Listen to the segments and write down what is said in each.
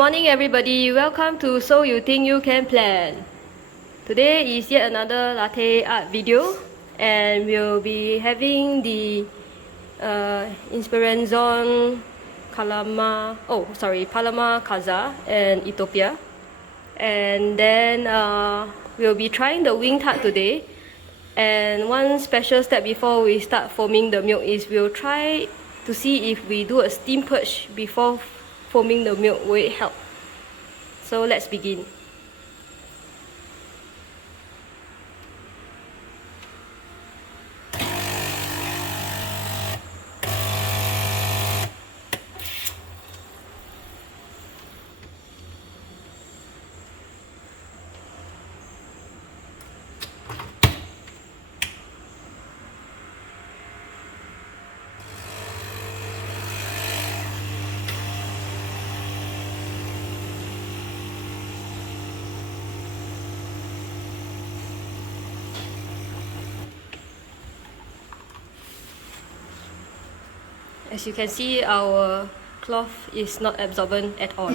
morning everybody, welcome to So You Think You Can Plan. Today is yet another latte art video and we'll be having the Inspiranzon Palama Kaza and Ethiopia. And then we'll be trying the wing tart today. And one special step before we start foaming the milk is we'll try to see if we do a steam purge before foaming the milk. Will it help? So let's begin. As you can see, our cloth is not absorbent at all.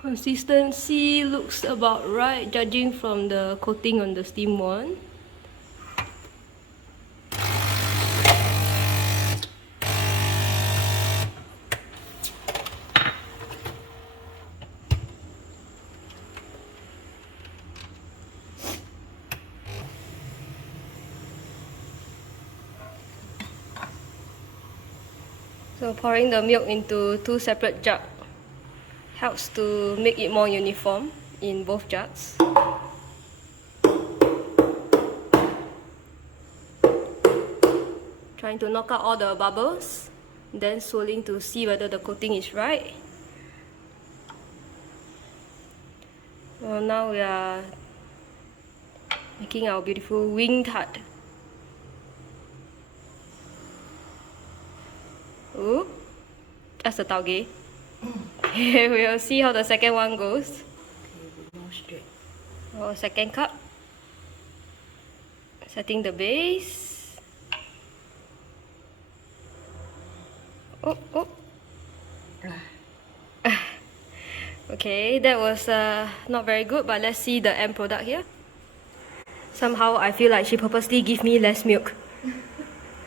Consistency looks about right, judging from the coating on the steam one. So pouring the milk into two separate jugs helps to make it more uniform in both jugs. Trying to knock out all the bubbles, then swirling to see whether the coating is right. Well, now we are making our beautiful wing tart. Ooh, just a taugeh. We'll see how the second one goes. Okay, more straight. Our second cup. Setting the base. Oh. Okay, that was not very good, but let's see the end product here. Somehow I feel like she purposely gave me less milk.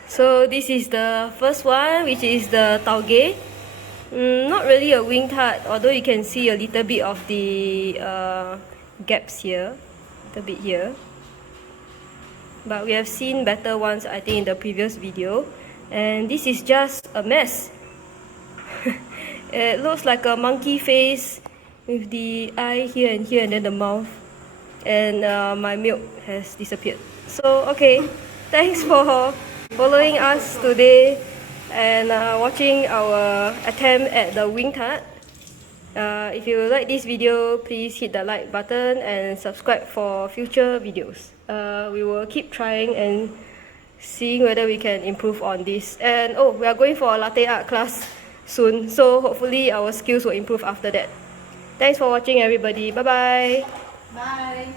So this is the first one, which is the taugeh. Not really a wing tart, although you can see a little bit of the gaps here, a bit here. But we have seen better ones, I think, in the previous video. And this is just a mess. It looks like a monkey face with the eye here and then the mouth. And my milk has disappeared. So, okay, thanks for following us today and watching our attempt at the wing tart. If you like this video, please hit the like button and subscribe for future videos. We will keep trying and seeing whether we can improve on this. And oh, we are going for a latte art class soon, so hopefully our skills will improve after that. Thanks for watching everybody. Bye bye. Bye.